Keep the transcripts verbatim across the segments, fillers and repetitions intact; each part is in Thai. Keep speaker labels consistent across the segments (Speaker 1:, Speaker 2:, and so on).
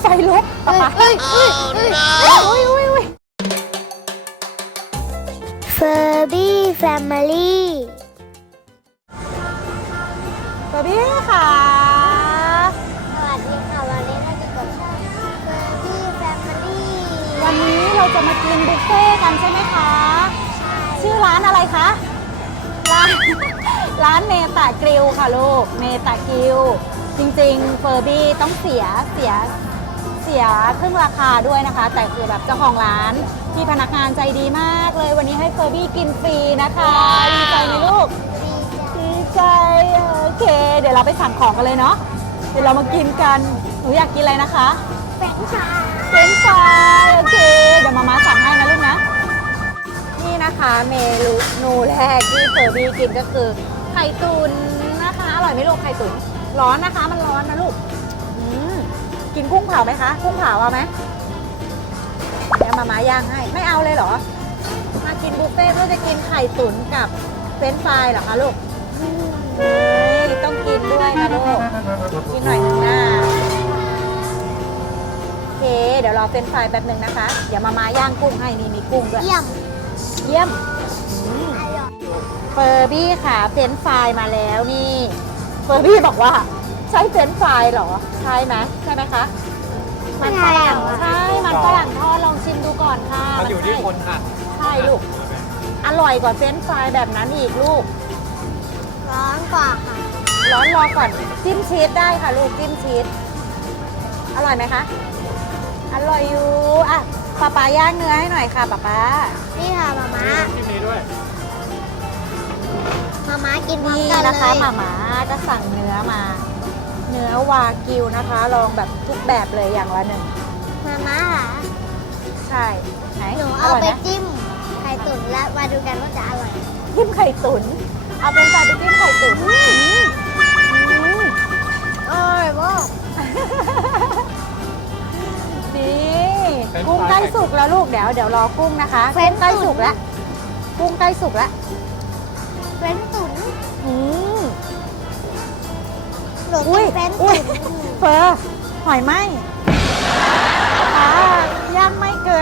Speaker 1: ลุกป๊าป๊าเฮ้ยเฮ้ยเฮ้ยเฮ้ยเฮ้ยเฮ้ย
Speaker 2: Furby Family
Speaker 1: เบบี้ค่ะ
Speaker 2: สวัสดีค่ะวันนี้เราจะกับช่อง Furby Family
Speaker 1: วันนี้เราจะมากินบุฟเฟ่ต์กันใช่ไหมคะ ชื่อร้านอะไรคะ ร้าน ร้านเมตากริลค่ะลูก เมตากริล จริงๆเฟอร์บี้ต้องเสีย เสีย เสียครึ่งราคาด้วยนะคะ แต่คือแบบเจ้าของร้านที่พนักงานใจดีมากเลย วันนี้ให้เฟอร์บี้กินฟรีนะคะ ดีใจไหมลูก ดีใจโอเค เดี๋ยวเราไปสั่งของกันเลยเนาะ เดี๋ยวเรามากินกัน หนูอยากกินอะไรนะคะ
Speaker 2: เฟรนช์ฟราย
Speaker 1: เฟรนช์ฟรายโอเค เดี๋ยวมาม่าสั่งให้นะลูกนะ นี่นะคะเมนูแรกที่เฟอร์บี้กินก็คือไข่ตุ๋นนะคะ อร่อยไหมลูกไข่ตุ๋นร้อนนะคะ มันร้อนนะลูกอืมกินกุ้งเผาไหมคะ กุ้งเผาเอาไหมเดี๋ยวมาม่าย่างให้ ไม่เอาเลยเหรอ มากินบุฟเฟ่ต์เพื่อจะกินไข่ตุ๋นกับเฟรนช์ฟรายเหรอคะลูกเฮ้ยต้องกินด้วยนะลูก กินหน่อยหนึงนะโอเค เดี๋ยวรอเฟรนช์ฟรายแป๊บหนึ่งนะคะ เดี๋ยวมาม่าย่างกุ้งให้นี่มีกุ้งด้วย
Speaker 2: เยี่ยม
Speaker 1: เยี่ยมอืม
Speaker 2: อร่อย
Speaker 1: เฟอร์บี้ค่ะเฟรนช์ฟรายมาแล้วนี่เฟอร์บี้บอกว่าใช่เฟรนช์ฟรายเหรอใช่ไหมใช่ไหมคะมันฝรั่งใช่มันฝรั่งทอดลองชิมดูก่อนค่ะ
Speaker 3: มันอยู่ที่คนหั่น
Speaker 1: ใช่ลูกอร่อยกว่าเฟรนช์ฟรายแบบนั้นอีกลูก
Speaker 2: ร้อนกว่าค่ะ
Speaker 1: ร้อนรอก่อนจิ้มชีสได้ค่ะลูกจิ้มชีสอร่อยไหมคะอร่อยอยู่อ่ะป๊าป๊าย่างเนื้อให้หน่อยค่ะป๊าป๊า
Speaker 2: นี่ค่ะมาม่า
Speaker 3: ที่นี้ด้วย
Speaker 2: มาม่ากินพร้อม
Speaker 1: นี่
Speaker 2: กันเลย
Speaker 1: นะคะหมาม่าก็สั่งเนื้อมา เนื้อวากิวนะคะ ลองแบบทุกแบบเลยอย่างละหนึ่ง
Speaker 2: มาม่าค่ะ
Speaker 1: ใช่ไหน
Speaker 2: หนู
Speaker 1: อ
Speaker 2: เอา
Speaker 1: ร่อย
Speaker 2: ไป
Speaker 1: ไหม
Speaker 2: จิ้มไข่ตุ๋นและมาดูกันว่าจะอร่อย
Speaker 1: จิ้มไข่ตุ๋นเอาเป็นปลาไปจิ้มไข่ตุ๋นอืมอืม
Speaker 2: อร่อยมาก
Speaker 1: ดีกุ้งใกล้สุกแล้วลูกเดี๋ยวเดี๋ยวรอกุ้งนะคะกุ้งใกล้สุกแล้วกุ้งใกล้สุกแล้ว
Speaker 2: เฟรนช์ตุ๋น
Speaker 1: อืม
Speaker 2: หนู
Speaker 1: อุ้
Speaker 2: กิ
Speaker 1: ย
Speaker 2: นเฟรนช์
Speaker 1: อุ้ย
Speaker 2: ตุ๋น
Speaker 1: เฟอร์หอยไหมอ่าย่างไม่เกิน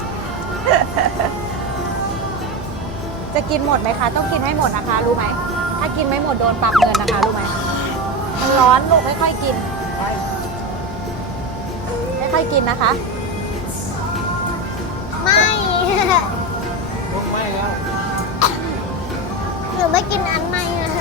Speaker 1: จะกินหมดไหมคะ ต้องกินให้หมดนะคะ รู้ไหม ถ้ากินไม่หมดโดนปรับเงินนะคะ รู้ไหม มันร้อนลูกไม่ค่อยกิน ไม่ค่อยกินนะคะ
Speaker 2: ไม่
Speaker 3: ลุกไหม้แล้ว
Speaker 2: หนูไม่กินอันใหม่นะคะ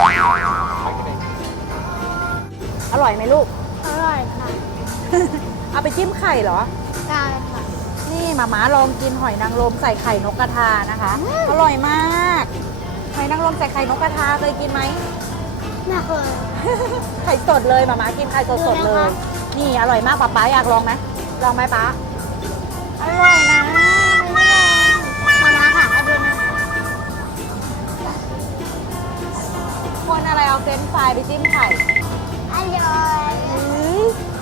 Speaker 1: อร่อยไหมลูก
Speaker 2: อร่อยค่ะ
Speaker 1: เอาไปจิ้มไข่เหรอ
Speaker 2: ได้ค่ะ
Speaker 1: นี่หมาม้าลองกินหอยนางรมใส่ไข่นกกระทานะคะ อร่อยมาก หอยนางรมใส่ไข่นกกระทาเคยกินไหม
Speaker 2: น่าเคย
Speaker 1: ไข่สดเลยหมาม้ากินไข่สดสดๆเลย นี่อร่อยมากป๊าป๊าอยากลองไหมลองไหมป๊าอร่อยนะ
Speaker 2: มาม่าค่ะเอาดูนะ
Speaker 1: คนอะไรเอาเฟรนช์ฟรายไปจิ้มไข่
Speaker 2: อร่อย
Speaker 1: อื้อ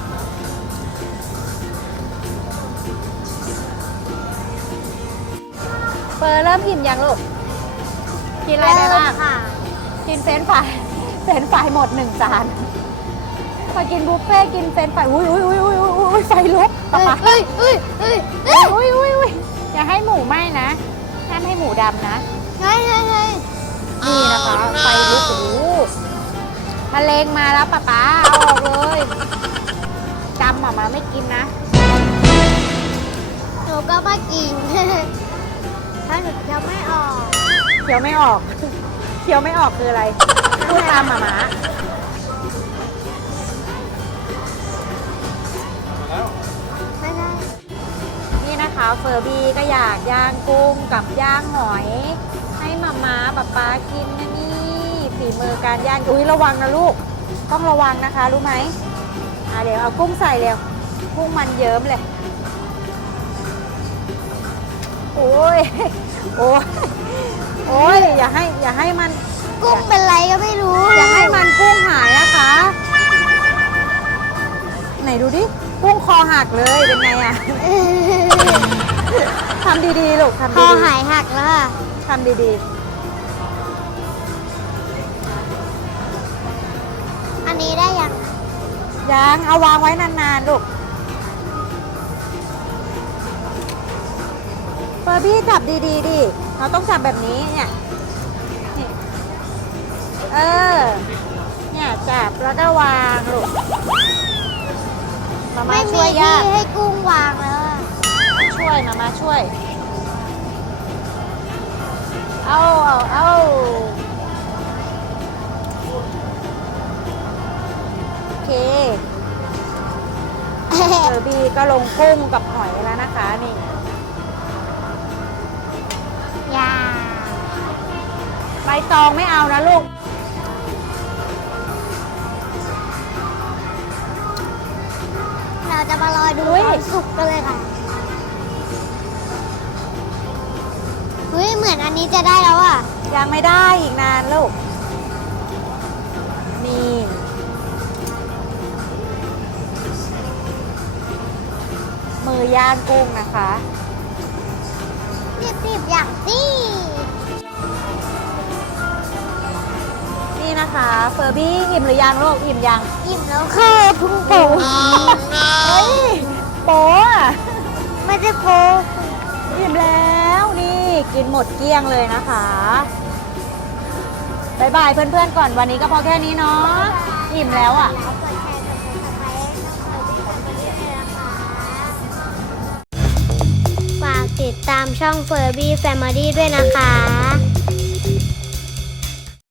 Speaker 1: เฟิร์นเริ่มอิ่มยังลูก กินอะไรไปบ้าง
Speaker 2: ค่ะ
Speaker 1: กินเฟรนช์ฟรายเฟรนช์ฟรายหมดหนึ่งจานพอกินบุฟเฟ่ต์กินเฟรนช์ฟรายอุ้ยอุ้ยอุ้ยอุ้ยอุ้ยไฟลุกป๊าป๊า
Speaker 2: เฮ้ยเฮ้ยเฮ้ยเฮ้ย
Speaker 1: อุ้ยอุ้ยอุ้ยอย่าให้หมูไหม้นะห้ามให้หมูดำนะ
Speaker 2: เฮ้ยเฮ้ยเฮ้ย
Speaker 1: นี่นะคะไฟลุกโอ้โหมะเร็งมาแล้วป๊าป๊าเอาออกเลยดำอะมาไม่กินนะ
Speaker 2: หนูก็มากิน ถ้าหนูจะไม่ออก
Speaker 1: เคี้ยวไม่ออก เคี้ยวไม่ออกคืออะไร พูดตามหมาหมา
Speaker 3: มาแล้ว
Speaker 2: ไม่ได้
Speaker 1: นี่นะคะเฟอร์บี้ก็อยากย่างกุ้งกับย่างหอย ให้หมาม้าป๊าป๊ากินนะนี่ฝีมือการย่างอุ้ยระวังนะลูก ต้องระวังนะคะรู้ไหมอ่ะเดี๋ยวเอากุ้งใส่เร็วกุ้งมันเยิ้มเลย โอ้ย โอ้ย โอ้ย อย่าให้ อย่าให้มัน
Speaker 2: กุ้งเป็นไรก็ไม่รู้
Speaker 1: อย่าให้มันกุ้งหายนะคะ ไหนดูดิ กุ้งคอหักเลย เป็นไงอะ ทำดีๆลูกทำ
Speaker 2: ค
Speaker 1: ดี
Speaker 2: อ
Speaker 1: ๆ
Speaker 2: หายหักแล้วค่ะ
Speaker 1: ทำดี
Speaker 2: อันนี้ได้ยัง
Speaker 1: ๆยังเอาวางไว้นานๆลูกเฟอร์บี้จับดีๆดิเราต้องจับแบบนี้เนี่ยนี่เออ เนี่ยจับแล้วก็วางลูกมามา
Speaker 2: ไม่มี
Speaker 1: ช่วย
Speaker 2: ที่
Speaker 1: ย่า
Speaker 2: ให้กุ้งวางแล้วอะ
Speaker 1: ช่วยมามาช่วย เอาเอาเอาโอเคเฟอร์บี้ก็ลงกุ้งกับหอยแล้วนะคะนี่
Speaker 2: ยา
Speaker 1: ใบตองไม่เอานะลูก
Speaker 2: เราจะมารอดู
Speaker 1: อุ๊ย
Speaker 2: ตอนสุกกันเลยค่ะเฮ้ยเหมือนอันนี้จะได้แล้วอ่ะ
Speaker 1: ยังไม่ได้อีกนานลูก นี่ มือย่างกุ้งนะคะ
Speaker 2: รีบๆอย่างนี้
Speaker 1: นี่นะคะเฟอร์บี้อิ่มหรือยังลูกอิ่มยัง
Speaker 2: อิ่มแล้วค่ะพุงโป่ง
Speaker 1: เฮ้ยโป๊ะ
Speaker 2: ไม่ได้โป่ง
Speaker 1: อิ่มแล้วนี่กินหมดเกลี้ยงเลยนะคะบายบายเพื่อนๆก่อนวันนี้ก็พอแค่นี้เนาะอิ่มแล้วอ่ะ
Speaker 2: แล้วกดแชร์กดซับสไครต์ให้ช่องเฟอร์บี้แฟมิลี่ด้วยนะคะฝากติดตามช่องเฟอร์บี้แฟมิลี่ด้วยนะคะ